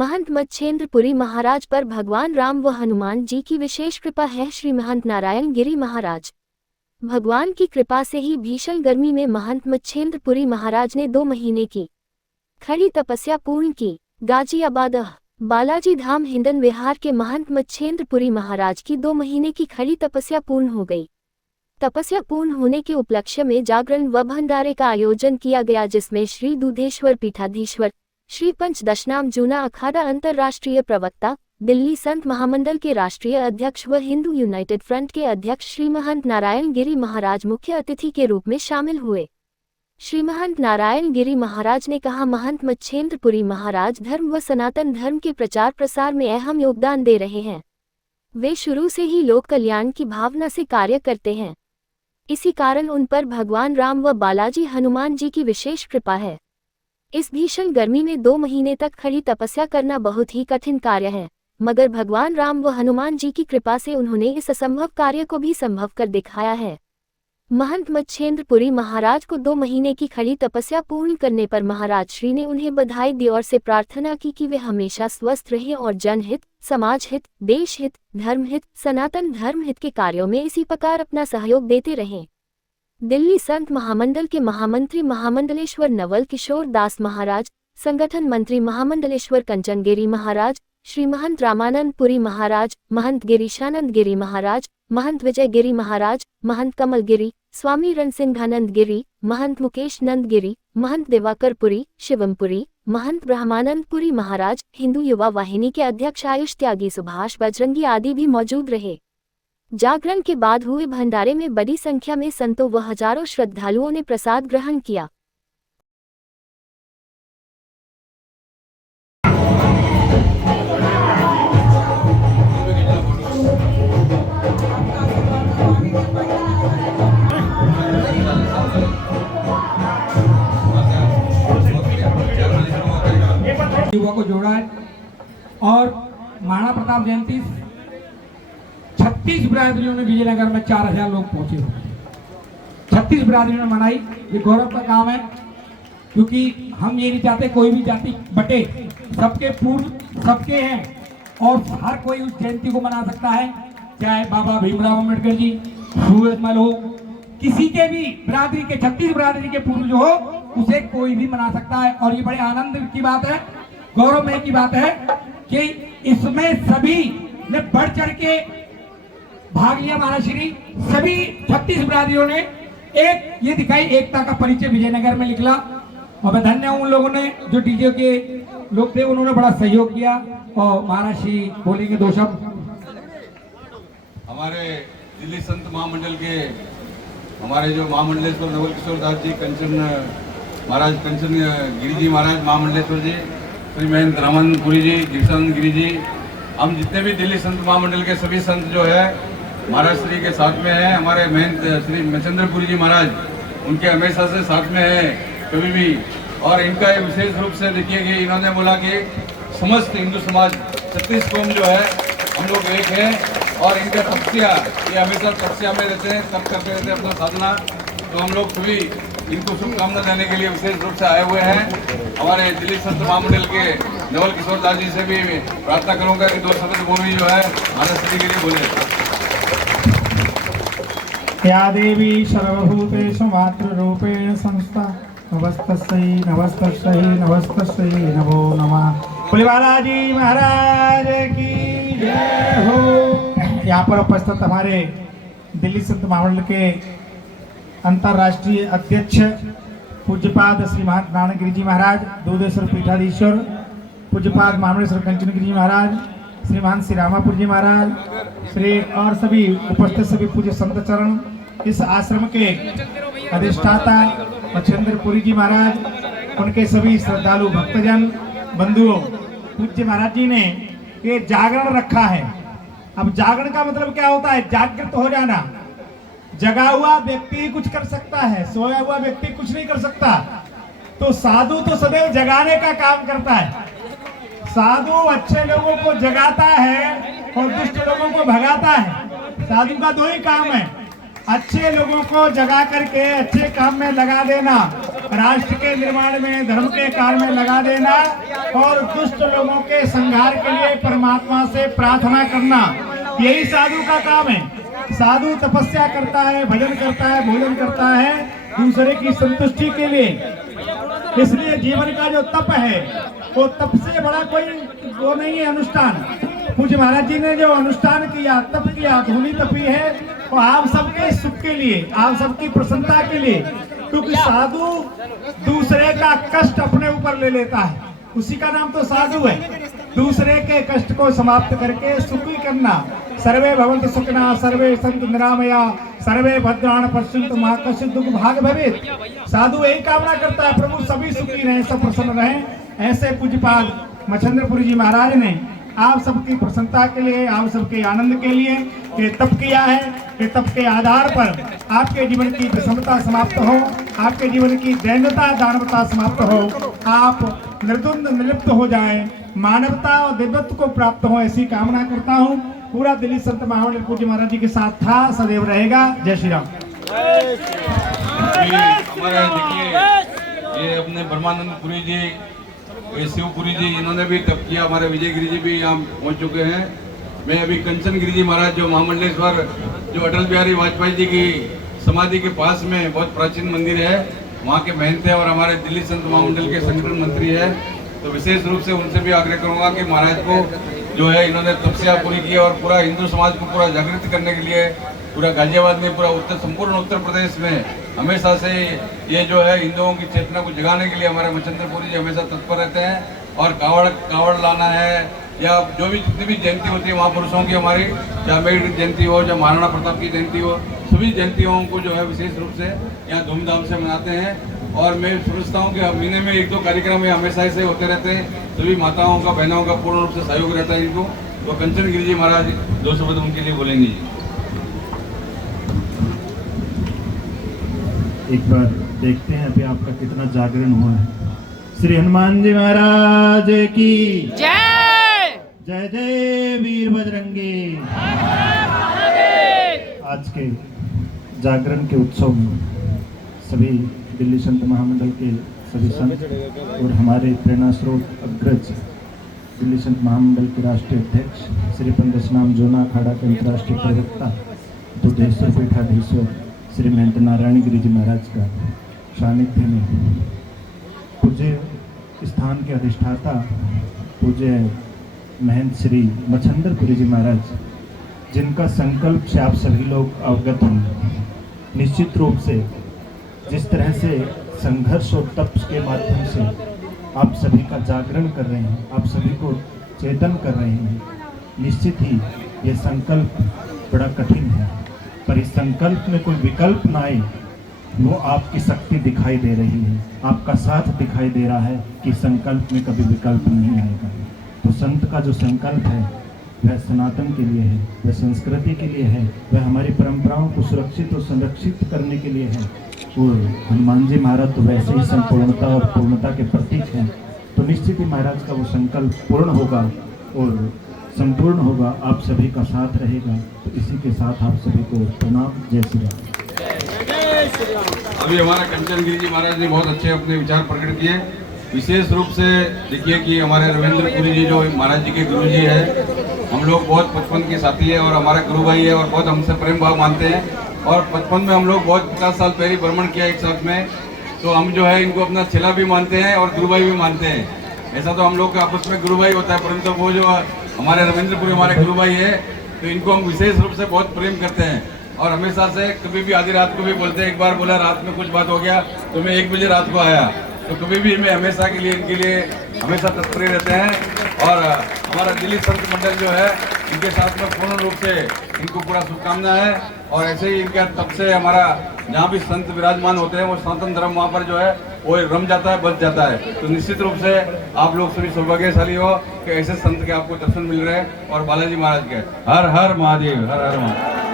महंत मच्छेंद्रपुरी महाराज पर भगवान राम व हनुमान जी की विशेष कृपा है। श्री महंत नारायण गिरी महाराज। भगवान की कृपा से ही भीषण गर्मी में महंत मच्छेंद्रपुरी महाराज ने 2 महीने की खड़ी तपस्या पूर्ण की। गाजियाबाद बालाजी धाम हिंदन विहार के महंत मच्छेंद्रपुरी महाराज की 2 महीने की खड़ी तपस्या पूर्ण हो गई। तपस्या पूर्ण होने के उपलक्ष्य में जागरण व भंडारे का आयोजन किया गया, जिसमें श्री दूधेश्वर पीठाधीश्वर श्री पंचदशनाम जूना अखाड़ा अंतर्राष्ट्रीय प्रवक्ता, दिल्ली संत महामंडल के राष्ट्रीय अध्यक्ष व हिंदू यूनाइटेड फ्रंट के अध्यक्ष श्री महंत नारायण गिरी महाराज मुख्य अतिथि के रूप में शामिल हुए। श्री महंत नारायण गिरी महाराज ने कहा, महंत मच्छेंद्रपुरी महाराज धर्म व सनातन धर्म के प्रचार प्रसार में अहम योगदान दे रहे हैं। वे शुरू से ही लोक कल्याण की भावना से कार्य करते हैं। इसी कारण उन पर भगवान राम व बालाजी हनुमान जी की विशेष कृपा है। इस भीषण गर्मी में 2 महीने तक खड़ी तपस्या करना बहुत ही कठिन कार्य है, मगर भगवान राम व हनुमान जी की कृपा से उन्होंने इस असंभव कार्य को भी संभव कर दिखाया है। महंत मच्छेंद्रपुरी महाराज को 2 महीने की खड़ी तपस्या पूर्ण करने पर महाराज श्री ने उन्हें बधाई दी और से प्रार्थना की कि वे हमेशा स्वस्थ रहें और जनहित, समाज हित, देश हित, धर्म हित, सनातन धर्म हित के कार्यों में इसी प्रकार अपना सहयोग देते रहें। दिल्ली संत महामंडल के महामंत्री महामंडलेश्वर नवल किशोर दास महाराज, संगठन मंत्री महामंडलेश्वर कंचन गिरी महाराज, श्री महंत रामानंद पुरी महाराज, महंत गिरीशानंद गिरी महाराज, महंत विजय गिरी महाराज, महंत कमल गिरी, स्वामी रणसिंहानंद गिरी, महंत मुकेश नंद गिरी, महंत दिवाकर पुरी, शिवमपुरी, महंत ब्रह्मानंद पुरी महाराज, हिंदू युवा वाहिनी के अध्यक्ष आयुष त्यागी सुभाष बजरंगी आदि भी मौजूद रहे। जागरण के बाद हुए भंडारे में बड़ी संख्या में संतों व हजारों श्रद्धालुओं ने प्रसाद ग्रहण किया। युवा को जोड़ा है और महाराणा प्रताप जयंती 36 बिरादरियों ने विजयनगर में 4000 लोग पहुंचे हुए 36 बिरादरियों ने मनाई। ये गौरव का काम है, क्योंकि हम ये नहीं चाहते कोई भी जाति बटे, सबके पूर्व सबके हैं और हर कोई उस जयंती को मना सकता है, चाहे बाबा भीमराव अम्बेडकर जी, सूरजमल हो, किसी के भी बिरादरी के 36 बिरादरी के पूर्व हो, उसे कोई भी मना सकता है। और ये बड़े आनंद की बात है, गौरवमय की बात है कि इसमें सभी ने बढ़ चढ़ के भाग लिया। महाराज श्री सभी 36 बिरादरियों ने एक ये दिखाई, एकता का परिचय विजयनगर में निकला। और मैं धन्य हूं उन लोगों ने जो डीजे के लोग थे, उन्होंने बड़ा सहयोग किया। और महाराज श्री बोलेंगे 2 शब्द। हमारे दिल्ली संत महामंडल के हमारे जो महामंडलेश्वर नवल किशोर दास जी, कंचन महाराज, कंचन गिरी जी महाराज महामंडलेश्वर जी, श्री महंत रामानंद पुरी जी, गिरसानंद गिरी जी, हम जितने भी दिल्ली संत महामंडल के सभी संत जो है महाराज श्री के साथ में है। हमारे महंत श्री मच्छेंद्रपुरी जी महाराज उनके हमेशा से साथ में है कभी भी। और इनका एक विशेष रूप से देखिए कि इन्होंने बोला कि समस्त हिंदू समाज 36 कौम जो है हम लोग एक हैं और इनका तपस्या, ये हमेशा तपस्या में रहते हैं, तप करते रहते हैं अपना साधना। तो हम लोग सभी इनको शुभकामना देने के लिए विशेष रूप से आए हुए हैं। हमारे दिल्ली संत महामंडल के नवल किशोर दास जी से भी प्रार्थना करूंगा कि 2 शब्द भूमि जो है महाराज श्री के लिए बोले। या देवी सर्वभूतेषु मातृरूपेण संस्था नमस्तस्यै नमस्तस्यै नमस्तस्यै नमो नमः। बोले बालाजी महाराज की जय हो। यहाँ पर उपस्थित हमारे दिल्ली संत महामंडल के अंतर्राष्ट्रीय अध्यक्ष पूज्यपाद श्री महंत नारायण गिरी जी महाराज, दूधेश्वर पीठाधीश्वर पूज्यपाद महामंडलेश्वर कंचन गिरी जी महाराज, श्री महंत श्री रामापुर जी महाराज, श्री और सभी उपस्थित सभी पूज्य संत चरण, इस आश्रम के अधिष्ठाता मच्छेंद्रपुरी जी महाराज, उनके सभी श्रद्धालु भक्तजन बंधुओं, पूज्य महाराज जी ने ये जागरण रखा है। अब जागरण का मतलब क्या होता है? जागृत हो जाना। जगा हुआ व्यक्ति कुछ कर सकता है, सोया हुआ व्यक्ति कुछ नहीं कर सकता। तो साधु तो सदैव जगाने का काम करता है। साधु अच्छे लोगों को जगाता है और दुष्ट लोगों को भगाता है। साधु का 2 ही काम है, अच्छे लोगों को जगा करके अच्छे काम में लगा देना राष्ट्र के निर्माण में, धर्म के कार्य में लगा देना और दुष्ट लोगों के संहार के लिए परमात्मा से प्रार्थना करना, यही साधु का काम है। साधु तपस्या करता है, भजन करता है, भोजन करता है दूसरे की संतुष्टि के लिए। इसलिए जीवन का जो तप है वो तप से बड़ा कोई वो नहीं है अनुष्ठान। पूज्य महाराज जी ने जो अनुष्ठान किया, तप किया, धूनी तपी है, वो आप सबके सुख के लिए, आप सबकी प्रसन्नता के लिए। क्योंकि साधु दूसरे का कष्ट अपने ऊपर ले लेता है, उसी का नाम तो साधु है। दूसरे के कष्ट को समाप्त करके सुखी करना। सर्वे भवन्तु सुखिनः, सर्वे सन्तु निरामया, सर्वे भद्राणि पश्यन्तु मा कश्चित् दुःख भाग भवेत्। साधु यही कामना करता है, प्रभु सभी सुखी रहें, सब प्रसन्न रहें। ऐसे पूज्यपाद मच्छिंद्रपुरी जी महाराज ने आप सबकी प्रसन्नता के लिए, आप सबके आनंद के लिए ये तप किया है। ये तप के आधार पर आपके जीवन की विषमता समाप्त हो, आपके जीवन की दैन्यता दानवता समाप्त हो, आप निर्द्वंद निर्लिप्त हो जाए, मानवता और दिव्यत्व को प्राप्त हो, ऐसी कामना करता हूँ। पूरा दिल्ली संत महामंडल पूज्य महाराज जी के साथ था, सदैव रहेगा। जय श्री राम। हमारे देखिए ये अपने ब्रह्मानंद पुरी जी, ये शिवपुरी जी, इन्होंने भी तप किया। हमारे विजय गिरी जी भी यहाँ पहुँच चुके हैं। मैं अभी कंचन गिरी जी महाराज जो महामंडलेश्वर, जो अटल बिहारी वाजपेयी जी की समाधि के पास में बहुत प्राचीन मंदिर है, वहाँ के महंत है और हमारे दिल्ली संत महामंडल के संगठन मंत्री है। तो विशेष रूप से उनसे भी आग्रह करूँगा कि महाराज को जो है इन्होंने तपस्या पूरी की और पूरा हिंदू समाज को पूरा जागृत करने के लिए पूरा गाजियाबाद में, पूरा संपूर्ण उत्तर प्रदेश में हमेशा से ये जो है हिंदुओं की चेतना को जगाने के लिए हमारे मच्छिंद्रपुरी जी हमेशा तत्पर रहते हैं। और कावड़ लाना है या जो भी जितनी भी जयंती होती है महापुरुषों की, हमारी चाहे अम्बेडकर जयंती हो, चाहे महाराणा प्रताप की जयंती हो, सभी जयंतियों को जो है विशेष रूप से यहाँ धूमधाम से मनाते हैं। और मैं समझता हूँ कि महीने में 1-2 कार्यक्रम हमेशा ऐसे होते रहते हैं। सभी माताओं का, बहनों का पूर्ण रूप से सहयोग रहता है इनको। तो कंचन गिरी जी महाराज 2 शब्द उनके लिए बोलेंगे जी। एक बार देखते हैं अभी आपका कितना जागरण हुआ है। श्री हनुमान जी महाराज की जय। जय जय वीर बजरंगी। आज के जागरण के उत्सव में सभी दिल्ली संत महामंडल के सभी संत और हमारे प्रेरणा स्रोत अग्रज दिल्ली संत महामंडल के राष्ट्रीय अध्यक्ष श्री पंदसनाम जोना अखाड़ा के अंतर्राष्ट्रीय प्रवक्ता बुद्धेश्वर पीठाधीश्वर श्री महंत नारायण गिरी जी महाराज का सानिध्य में, पूज्य स्थान के अधिष्ठाता पूज्य महंत श्री मच्छिंद्रपुरी जी महाराज, जिनका संकल्प से आप सभी लोग अवगत होंगे। निश्चित रूप से जिस तरह से संघर्ष और तप के माध्यम से आप सभी का जागरण कर रहे हैं, आप सभी को चेतन कर रहे हैं, निश्चित ही ये संकल्प बड़ा कठिन है, पर इस संकल्प में कोई विकल्प ना आए, वो आपकी शक्ति दिखाई दे रही है, आपका साथ दिखाई दे रहा है कि संकल्प में कभी विकल्प नहीं आएगा। तो संत का जो संकल्प है वह सनातन के लिए है, वह संस्कृति के लिए है, वह हमारी परंपराओं को सुरक्षित और संरक्षित करने के लिए है। और हनुमान जी महाराज तो वैसे ही संपूर्णता और पूर्णता के प्रतीक हैं। तो निश्चित ही महाराज का वो संकल्प पूर्ण होगा और संपूर्ण होगा, आप सभी का साथ रहेगा। तो इसी के साथ आप सभी को प्रणाम। जय श्री राम। अभी हमारे कंचन गिरी जी महाराज ने बहुत अच्छे अपने विचार प्रकट किए। विशेष रूप से देखिए कि हमारे रविंद्रपुरी जी जो महाराज जी के गुरु जी है, हम लोग बहुत बचपन के साथी है और हमारा गुरु भाई है और बहुत हमसे प्रेम भाव मानते हैं। और बचपन में हम लोग बहुत 50 साल पहले भ्रमण किया एक साथ में, तो हम जो है इनको अपना चेला भी मानते हैं और गुरु भाई भी मानते हैं। ऐसा तो हम लोग का आपस में गुरु भाई होता है, परंतु वो जो हमारे रविंद्रपुरी हमारे गुरु भाई है, तो इनको हम विशेष रूप से बहुत प्रेम करते हैं। और हमेशा से कभी भी आधी रात को भी बोलते हैं, एक बार बोला रात में कुछ बात हो गया तो मैं 1 बजे रात को आया, तो कभी भी मैं हमेशा के लिए इनके लिए हमेशा तत्पर रहते हैं। और हमारा दिल्ली संत मंडल जो है इनके साथ में पूर्ण रूप से इनको पूरा शुभकामना है। और ऐसे ही इनका तब से हमारा जहाँ भी संत विराजमान होते हैं वो सनातन धर्म वहाँ पर जो है वो रम जाता है, बच जाता है। तो निश्चित रूप से आप लोग सभी सौभाग्यशाली हो कि ऐसे संत के आपको दर्शन मिल रहे हैं। और बालाजी महाराज के हर हर महादेव, हर हर महादेव।